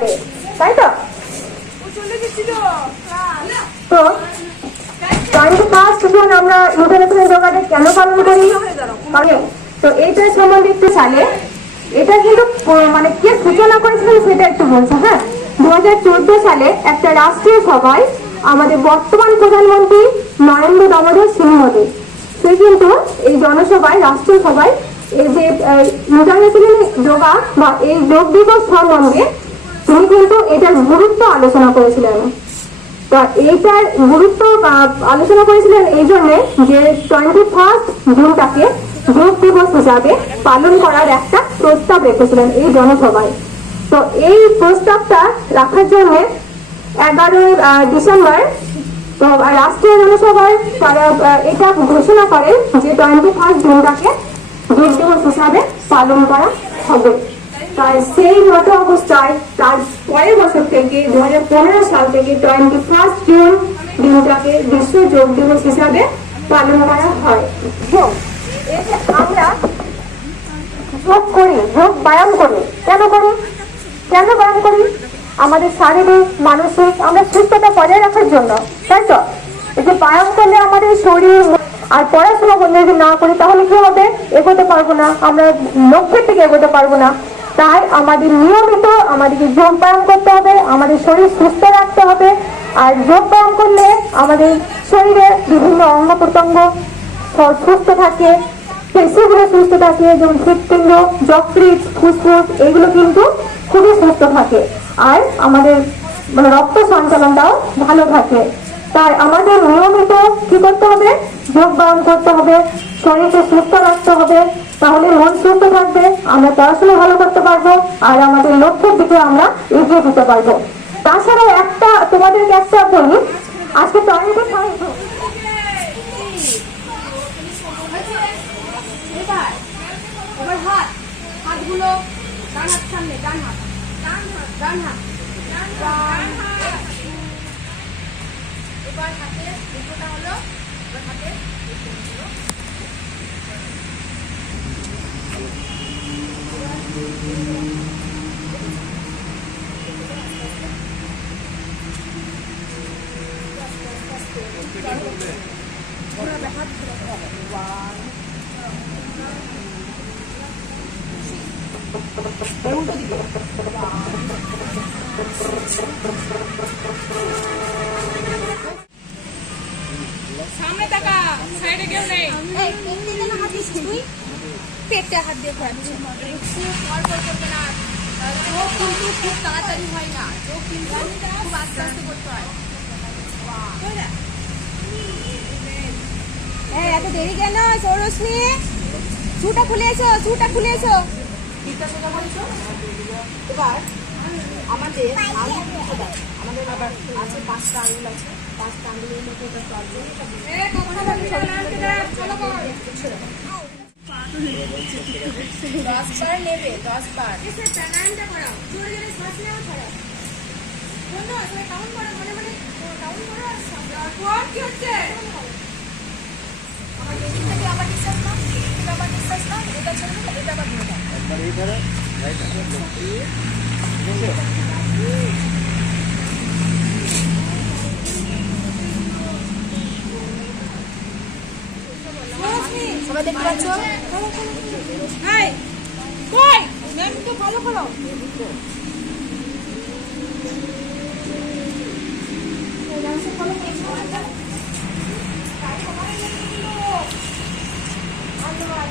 বলে, তাই তো? তো 21st জুন আমরা ইন্টারন্যাশনাল যোগা ডে কেন পালন করি? তো এইটার সম্বন্ধে একটু সালে এটা কিন্তু মানে কে সূচনা করেছিলেন সেটা একটু বলছে। হ্যাঁ, 2014 সালে একটা রাষ্ট্রীয় সভায় আমাদের বর্তমান প্রধানমন্ত্রী নরেন্দ্র দামোদর সিং মোদী সে কিন্তু এই জনসভায়, রাষ্ট্রীয় সভায় এই যে ইন্টারন্যাশনাল যোগা বা এই যোগ দিবস সম্বন্ধে তিনি কিন্তু এটার গুরুত্ব আলোচনা করেছিলেন। তো এইটার গুরুত্ব আলোচনা করেছিলেন এই জন্যে যে 21st জুনটাকে যোগ দিবস হিসাবে পালন করার একটা প্রস্তাব রেখেছিলেন এই জনসভায়। তো এই প্রস্তাবটা রাখার জন্য 11ই ডিসেম্বর তো রাষ্ট্রীয় জনসভায় তারা এটা ঘোষণা করে যে 21st জুনটাকে যোগ দিবস হিসাবে পালন করা হবে। তাই সেই মতো অবস্থায় তার পরের বছর থেকে 2015 সাল থেকে 21st জুন দিনটাকে বিশ্ব যোগ দিবস হিসাবে পালন করা হয়। আমরা যোগ করি, যোগ ব্যায়াম করি, কেন ব্যায়াম করি? আমাদের শারীরিক, মানসিক আমরা সুস্থতা বজায় রাখার জন্য, তাই তো? এই যে ব্যায়াম করলে আমাদের শরীর আর পড়াশোনা করলে যদি না করি তাহলে কি হবে? এগোতে পারবো না, আমরা লক্ষ্যের থেকে এগোতে পারবো না। তাই আমাদের নিয়মিত আমাদেরকে যোগ ব্যায়াম করতে হবে, আমাদের শরীর সুস্থ রাখতে হবে। আর যোগ ব্যায়াম করলে আমাদের শরীরে বিভিন্ন অঙ্গ প্রত্যঙ্গ সুস্থ থাকে, পেশিগুলো সুস্থ থাকে, যেমন হৃৎপিণ্ড, যকৃৎ, ফুসফুস এগুলো কিন্তু খুবই সুস্থ থাকে। আর আমাদের মানে রক্ত সঞ্চালনটাও ভালো থাকে। তাই আমাদের নিয়মিত কি করতে হবে? যোগ ব্যায়াম করতে হবে, শরীরকে সুস্থ রাখতে হবে, তাহলে মন সুস্থ থাকবে, আমরা পড়াশোনা ভালো করতে পারবো, আর আমাদের লক্ষ্যের দিকে আমরা এগিয়ে দিতে পারবো। তাছাড়াও তোমাদেরকে একটা বলি, আজকে তো হাতগুলো ডান হাত সামনে, ডান হাত, ডান হাত, এবার হাতে দুটোটা হলো, এবার হাতে সামনে তাকা, সাইডে কেউ নেই। পেটে হাত দিয়ে ঘোরাচ্ছে, করবে না। চোখ কিন্তু খুব তাড়াতাড়ি হয় না, চোখ কিন্তু খুব আস্তে আস্তে করতে হয়। এত দেরি কেন? সৌরশ্রী, শুটা খুলে এসো, ঠিকঠাক সোজা করেছো। এবার আমাদের আবার আছে 5টা আঙুল আছে, 5টা আঙুলের মধ্যে এটা চলবে। 10 বার নেবে, 10 বার। প্রাণায়ামটা করাও, জোরে জোরে শ্বাস নেওয়া ছাড়া। বন্ধু আসলে কাউন্ট করো, মনে মনে কাউন্ট করো। আর কি হচ্ছে? আমার এদিক থেকে আবার নিঃশ্বাস নাও, আবার নিঃশ্বাস নাও, এটা ছেড়ে দাও, এটা আবার ধরে দাও। একবার এই ধরো, রাইট সবাই দেখতে পাচ্ছ? কই ম্যাম তো ফলো করো। ধন্যবাদ।